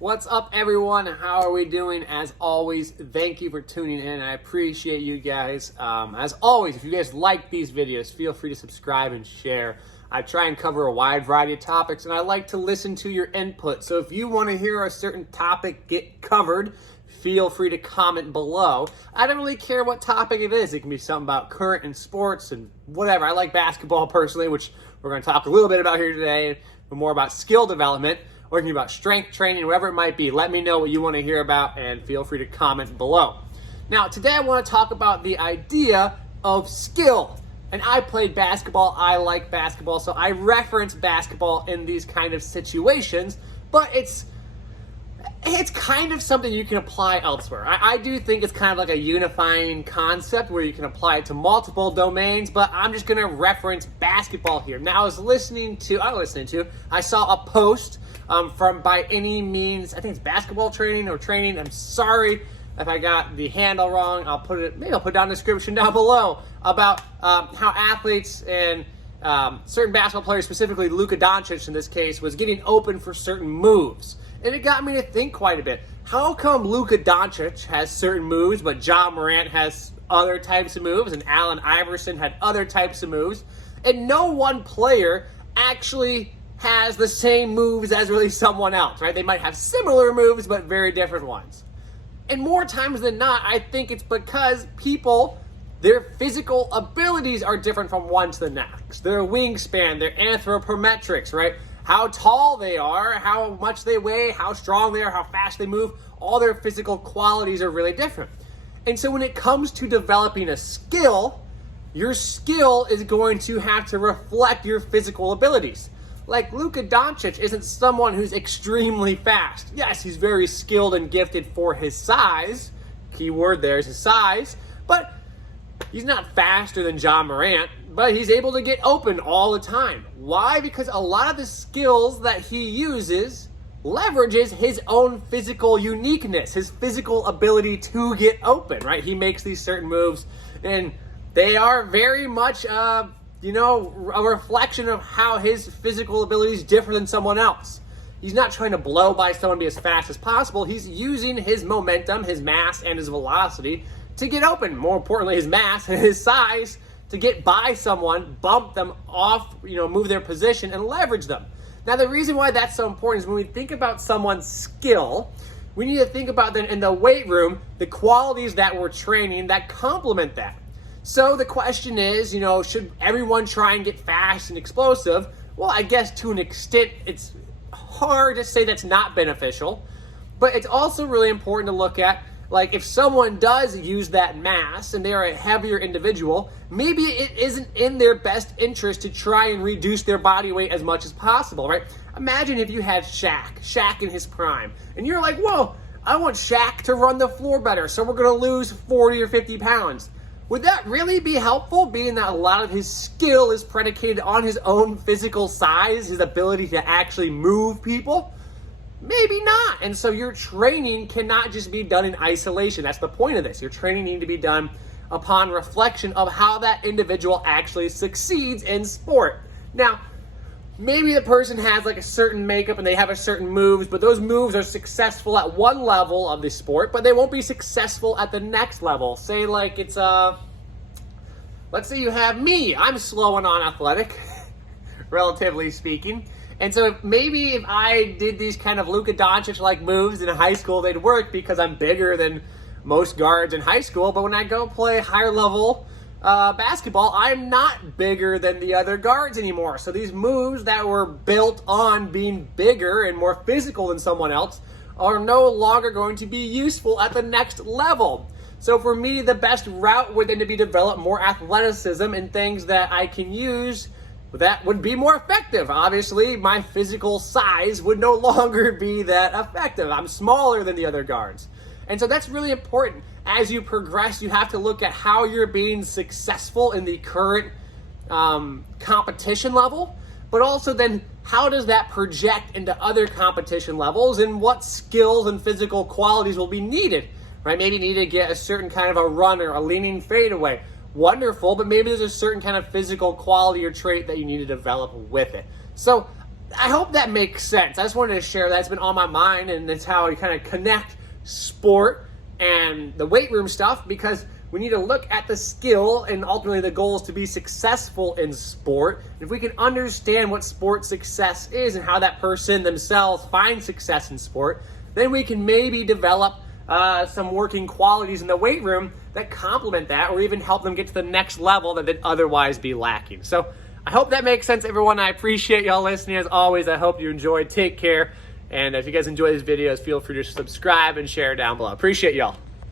What's up, everyone? How are we doing? As always, thank you for tuning in. I appreciate you guys. As always, if you guys like these videos, feel free to subscribe and share. I try and cover a wide variety of topics, and I like to listen to your input. So if you want to hear a certain topic get covered, feel free to comment below. I don't really care what topic it is. It can be something about current and sports and whatever. I like basketball personally, which we're going to talk a little bit about here today, but more about skill development, or it can be about strength training, whatever it might be. Let me know what you want to hear about, and feel free to comment below. Now, today I want to talk about the idea of skill. And I played basketball. I like basketball, so I reference basketball in these kind of situations, but it's kind of something you can apply elsewhere. I do think it's kind of like a unifying concept where you can apply it to multiple domains, but I'm just going to reference basketball here. Now, I saw a post from By Any Means, I think it's basketball training or training. I'm sorry if I got the handle wrong. I'll put it down in the description down below about how athletes and certain basketball players, specifically Luka Doncic in this case, was getting open for certain moves. And it got me to think quite a bit. How come Luka Doncic has certain moves, but Ja Morant has other types of moves, and Allen Iverson had other types of moves, and no one player actually has the same moves as really someone else, right? They might have similar moves, but very different ones. And more times than not, I think it's because people, their physical abilities are different from one to the next. Their wingspan, their anthropometrics, right? How tall they are, how much they weigh, how strong they are, how fast they move, all their physical qualities are really different. And so when it comes to developing a skill, your skill is going to have to reflect your physical abilities. Like Luka Doncic isn't someone who's extremely fast. Yes, he's very skilled and gifted for his size. Key word there is his size. But he's not faster than Ja Morant, but he's able to get open all the time. Why? Because a lot of the skills that he uses leverages his own physical uniqueness, his physical ability to get open, right? He makes these certain moves, and they are very much a reflection of how his physical abilities differ than someone else. He's not trying to blow by someone, be as fast as possible. He's using his momentum, his mass, and his velocity to get open. More importantly, his mass and his size to get by someone, bump them off, move their position, and leverage them. Now, the reason why that's so important is when we think about someone's skill, we need to think about then in the weight room, the qualities that we're training that complement that. So the question is, should everyone try and get fast and explosive? Well, I guess to an extent, it's hard to say that's not beneficial, but it's also really important to look at, like, if someone does use that mass and they are a heavier individual, maybe it isn't in their best interest to try and reduce their body weight as much as possible, right? Imagine if you had Shaq in his prime, and you're like, whoa, I want Shaq to run the floor better, so we're going to lose 40 or 50 pounds. Would that really be helpful, being that a lot of his skill is predicated on his own physical size, his ability to actually move people? Maybe not. And so your training cannot just be done in isolation. That's the point of this. Your training needs to be done upon reflection of how that individual actually succeeds in sport. Now, maybe the person has like a certain makeup and they have a certain moves, but those moves are successful at one level of the sport, but they won't be successful at the next level. Say like it's let's say you have me. I'm slow and unathletic, relatively speaking. And so maybe if I did these kind of Luka Doncic-like moves in high school, they'd work because I'm bigger than most guards in high school. But when I go play higher level basketball, I'm not bigger than the other guards anymore. So these moves that were built on being bigger and more physical than someone else are no longer going to be useful at the next level. So for me, the best route would then to be develop more athleticism and things that I can use that would be more effective. Obviously, my physical size would no longer be that effective. I'm smaller than the other guards. And so that's really important. As you progress, you have to look at how you're being successful in the current competition level, but also then how does that project into other competition levels and what skills and physical qualities will be needed, right? Maybe you need to get a certain kind of a runner, a leaning fadeaway. Wonderful, but maybe there's a certain kind of physical quality or trait that you need to develop with it. So I hope that makes sense. I just wanted to share that's been on my mind, and that's how I kind of connect sport and the weight room stuff, because we need to look at the skill, and ultimately the goal is to be successful in sport. And if we can understand what sport success is and how that person themselves finds success in sport, then we can maybe develop some working qualities in the weight room that complement that, or even help them get to the next level that they'd otherwise be lacking. So I hope that makes sense, everyone. I appreciate y'all listening. As always, I hope you enjoyed. Take care. And if you guys enjoy these videos, feel free to subscribe and share down below. Appreciate y'all.